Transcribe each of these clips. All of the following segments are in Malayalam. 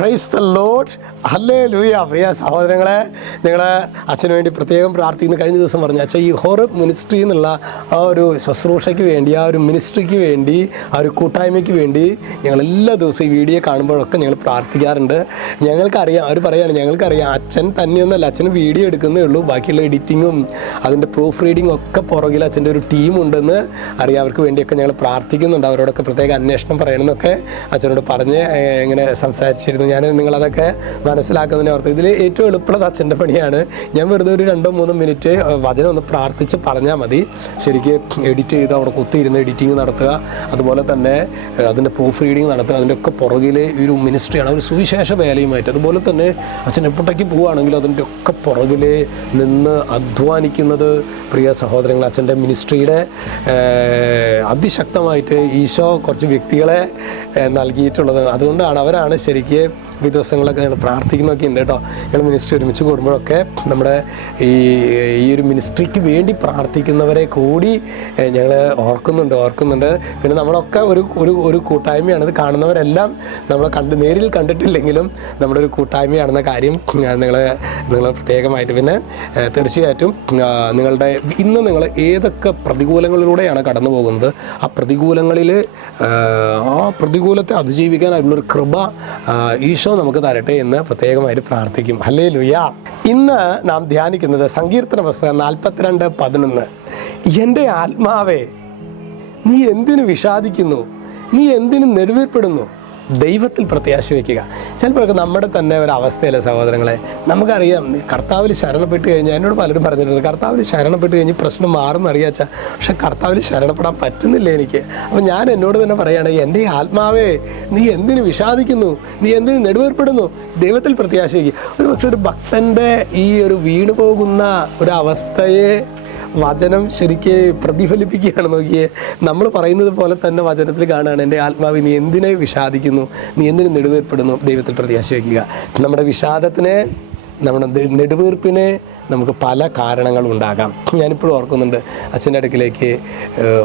Praise the Lord. ഹല്ലേലൂയ. പ്രിയ സഹോദരങ്ങളെ, നിങ്ങൾ അച്ഛന് വേണ്ടി പ്രത്യേകം പ്രാർത്ഥിക്കുന്ന കഴിഞ്ഞ ദിവസം പറഞ്ഞു, അച്ഛൻ ഈ ഹോറബ് മിനിസ്ട്രി എന്നുള്ള ആ ഒരു ശുശ്രൂഷയ്ക്ക് വേണ്ടി, ആ ഒരു മിനിസ്ട്രിക്ക് വേണ്ടി, ആ ഒരു കൂട്ടായ്മയ്ക്ക് വേണ്ടി ഞങ്ങൾ എല്ലാ ദിവസവും ഈ വീഡിയോ കാണുമ്പോഴൊക്കെ ഞങ്ങൾ പ്രാർത്ഥിക്കാറുണ്ട്. ഞങ്ങൾക്കറിയാം, അവർ പറയുകയാണ്, ഞങ്ങൾക്കറിയാം അച്ഛൻ തന്നെയൊന്നല്ല, അച്ഛന് വീഡിയോ എടുക്കുന്നേ ഉള്ളൂ, ബാക്കിയുള്ള എഡിറ്റിങ്ങും അതിൻ്റെ പ്രൂഫ് റീഡിങ്ങും ഒക്കെ പുറകിൽ അച്ഛൻ്റെ ഒരു ടീമുണ്ടെന്ന് അറിയാം. അവർക്ക് വേണ്ടിയൊക്കെ ഞങ്ങൾ പ്രാർത്ഥിക്കുന്നുണ്ട്. അവരോടൊക്കെ പ്രത്യേക അന്വേഷണം പറയണമെന്നൊക്കെ അച്ഛനോട് പറഞ്ഞ് ഇങ്ങനെ സംസാരിച്ചിരുന്നു. ഞാൻ നിങ്ങളതൊക്കെ മനസ്സിലാക്കുന്നതിനെ ഓർത്ത് ഇതിൽ ഏറ്റവും എളുപ്പമുള്ളത് അച്ഛൻ്റെ പണിയാണ്. ഞാൻ വെറുതെ ഒരു 2-3 മിനിറ്റ് വചനം ഒന്ന് പ്രാർത്ഥിച്ച് പറഞ്ഞാൽ മതി. ശരിക്ക് എഡിറ്റ് ചെയ്ത് അവിടെ കുത്തിയിരുന്ന് എഡിറ്റിങ് നടത്തുക, അതുപോലെ തന്നെ അതിൻ്റെ പ്രൂഫ് റീഡിങ് നടത്തുക, അതിൻ്റെ ഒക്കെ പുറകിൽ ഒരു മിനിസ്ട്രിയാണ്, ഒരു സുവിശേഷ വേലയുമായിട്ട്. അതുപോലെ തന്നെ അച്ഛൻ എപ്പോഴേക്ക് പോവുകയാണെങ്കിലും അതിൻ്റെ ഒക്കെ പുറകിൽ നിന്ന് അധ്വാനിക്കുന്നത് പ്രിയ സഹോദരങ്ങൾ, അച്ഛൻ്റെ മിനിസ്ട്രിയുടെ അതിശക്തമായിട്ട് ഈശോ കുറച്ച് വ്യക്തികളെ നൽകിയിട്ടുള്ളത്. അതുകൊണ്ടാണ് അവരാണ് ശരിക്ക് ഈ ദിവസങ്ങളൊക്കെ ഞങ്ങൾ പ്രാർത്ഥിക്കുന്നൊക്കെ ഉണ്ട് കേട്ടോ. ഞങ്ങൾ മിനിസ്ട്രി ഒരുമിച്ച് കൂടുമ്പോഴൊക്കെ നമ്മുടെ ഈ ഒരു മിനിസ്ട്രിക്ക് വേണ്ടി പ്രാർത്ഥിക്കുന്നവരെ കൂടി ഞങ്ങൾ ഓർക്കുന്നുണ്ട്. പിന്നെ നമ്മളൊക്കെ ഒരു കൂട്ടായ്മയാണ്. ഇത് കാണുന്നവരെല്ലാം നമ്മളെ നേരിൽ കണ്ടിട്ടില്ലെങ്കിലും നമ്മുടെ ഒരു കൂട്ടായ്മയാണെന്ന കാര്യം നിങ്ങൾ പ്രത്യേകമായിട്ട്. പിന്നെ തീർച്ചയായിട്ടും ഇന്ന് നിങ്ങൾ ഏതൊക്കെ പ്രതികൂലങ്ങളിലൂടെയാണ് കടന്നു പോകുന്നത്, ആ പ്രതികൂലത്തെ അതിജീവിക്കാനായിട്ടുള്ളൊരു കൃപ ഈശോ നമുക്ക് തരട്ടെ എന്ന് പ്രത്യേകമായിട്ട് പ്രാർത്ഥിക്കും. ഹല്ലേലൂയ. ഇന്ന് നാം ധ്യാനിക്കുന്നത് സങ്കീർത്തന പുസ്തകം 42:11. എൻ്റെ ആത്മാവേ, നീ എന്തിനു വിഷാദിക്കുന്നു, നീ എന്തിനു നെടുവീർപ്പെടുന്നു, ദൈവത്തിൽ പ്രത്യാശ വയ്ക്കുക. ചിലപ്പോഴൊക്കെ നമ്മുടെ തന്നെ ഒരു അവസ്ഥയല്ലേ സഹോദരങ്ങളെ, നമുക്കറിയാം കർത്താവിൽ ശരണപ്പെട്ട് കഴിഞ്ഞാൽ, എന്നോട് പലരും പറഞ്ഞിട്ടുണ്ട് കർത്താവിൽ ശരണപ്പെട്ട് കഴിഞ്ഞ് പ്രശ്നം മാറുമെന്നറിയാച്ചാൽ, പക്ഷെ കർത്താവിൽ ശരണപ്പെടാൻ പറ്റുന്നില്ല എനിക്ക്. അപ്പം ഞാൻ എന്നോട് തന്നെ പറയുകയാണ്, എൻ്റെ ആത്മാവേ, നീ എന്തിനു വിഷാദിക്കുന്നു, നീ എന്തിനു നെടുവേർപ്പെടുന്നു, ദൈവത്തിൽ പ്രത്യാശ വയ്ക്കുക. ഒരു പക്ഷെ ഒരു ഭക്തൻ്റെ ഈ ഒരു വീണു പോകുന്ന ഒരു അവസ്ഥയെ വചനം ശരിക്ക് പ്രതിഫലിപ്പിക്കുകയാണ്. നോക്കിയേ, നമ്മൾ പറയുന്നത് പോലെ തന്നെ വചനത്തിൽ കാണുകയാണ്, എൻ്റെ ആത്മാവ് നീ എന്തിനെ വിഷാദിക്കുന്നു, നീ എന്തിനു നെടുവേർപ്പെടുന്നു, ദൈവത്തിൽ പ്രത്യാശ വയ്ക്കുക. നമ്മുടെ വിഷാദത്തിന്, നമ്മുടെ നെടുവീർപ്പിന് നമുക്ക് പല കാരണങ്ങളും ഉണ്ടാകാം. ഞാനിപ്പോഴും ഓർക്കുന്നുണ്ട്, അച്ഛൻ്റെ അടുക്കിലേക്ക്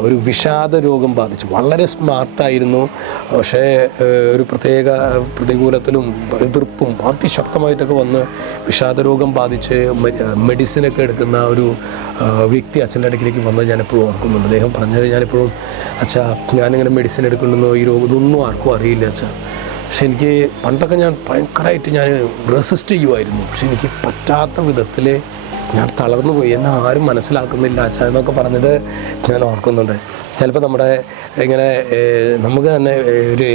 ഒരു വിഷാദ രോഗം ബാധിച്ചു. വളരെ സ്മാർട്ടായിരുന്നു, പക്ഷേ ഒരു പ്രത്യേക പ്രതികൂലത്തിലും എതിർപ്പും അതിശക്തമായിട്ടൊക്കെ വന്ന് വിഷാദ രോഗം ബാധിച്ച് മെഡിസിനൊക്കെ എടുക്കുന്ന ഒരു വ്യക്തി അച്ഛൻ്റെ അടുക്കിലേക്ക് വന്നത് ഞാനെപ്പോഴും ഓർക്കുന്നുണ്ട്. അദ്ദേഹം പറഞ്ഞത് ഞാനെപ്പോഴും, അച്ഛാ ഞാനിങ്ങനെ മെഡിസിൻ എടുക്കണമെന്നോ ഈ രോഗം ഇതൊന്നും ആർക്കും അറിയില്ല അച്ഛാ, പക്ഷെ എനിക്ക് പണ്ടൊക്കെ ഞാൻ ഭയങ്കരമായിട്ട് ഞാൻ റെസിസ്റ്റ് ചെയ്യുമായിരുന്നു, പക്ഷെ എനിക്ക് പറ്റാത്ത വിധത്തിൽ ഞാൻ തളർന്നു പോയി, എന്നെ ആരും മനസ്സിലാക്കുന്നില്ല അച്ഛാ എന്നൊക്കെ പറഞ്ഞത് ഞാൻ ഓർക്കുന്നുണ്ട്. ചിലപ്പോൾ നമ്മുടെ ഇങ്ങനെ നമുക്ക് തന്നെ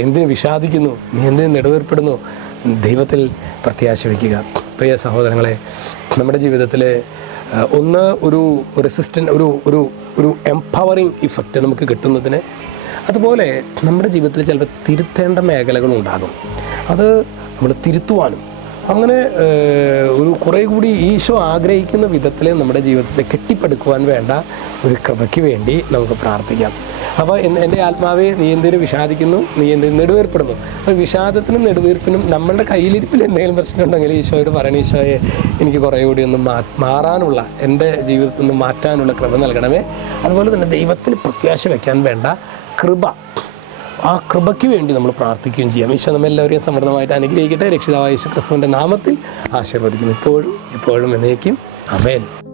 എന്തിനു വിഷാദിക്കുന്നു, നീ എന്തിനു നെടുവേർപ്പെടുന്നു, ദൈവത്തിൽ പ്രത്യാശ വയ്ക്കുക. പ്രിയ സഹോദരങ്ങളെ, നമ്മുടെ ജീവിതത്തിൽ ഒന്ന് ഒരു ഒരു എംപവറിങ് ഇഫക്റ്റ് നമുക്ക് കിട്ടുന്നതിന്, അതുപോലെ നമ്മുടെ ജീവിതത്തിൽ ചിലപ്പോൾ തിരുത്തേണ്ട മേഖലകളുണ്ടാകും, അത് നമ്മൾ തിരുത്തുവാനും അങ്ങനെ കുറേ കൂടി ഈശോ ആഗ്രഹിക്കുന്ന വിധത്തിൽ നമ്മുടെ ജീവിതത്തെ കെട്ടിപ്പടുക്കുവാൻ വേണ്ട ഒരു കൃപയ്ക്ക് വേണ്ടി നമുക്ക് പ്രാർത്ഥിക്കാം. അപ്പോൾ എൻ്റെ ആത്മാവെ, നീ എന്തിനു വിഷാദിക്കുന്നു, നീ എന്തിനു നെടുവേർപ്പെടുന്നു. അപ്പോൾ വിഷാദത്തിനും നെടുവീർപ്പിനും നമ്മളുടെ കയ്യിലിരിപ്പിൽ എന്തെങ്കിലും പ്രശ്നമുണ്ടെങ്കിൽ ഈശോയോട് പറയണം, ഈശോയെ എനിക്ക് കുറേ കൂടി ഒന്ന് മാറാനുള്ള, എൻ്റെ ജീവിതത്തിൽ നിന്ന് മാറ്റാനുള്ള കൃപ നൽകണമേ. അതുപോലെ തന്നെ ദൈവത്തിൽ പ്രത്യാശ വയ്ക്കാൻ വേണ്ട കൃപ, ആ കൃപയ്ക്ക് വേണ്ടി നമ്മൾ പ്രാർത്ഥിക്കുകയും ചെയ്യാം. ഈശോ നമ്മെല്ലാവരെയും സമൃദ്ധമായിട്ട് അനുഗ്രഹിക്കട്ടെ. രക്ഷിതാവായ യേശു ക്രിസ്തുവിൻ്റെ നാമത്തിൽ ആശീർവദിക്കുന്നു, ഇപ്പോഴും എന്നേക്കും. ആമേൻ.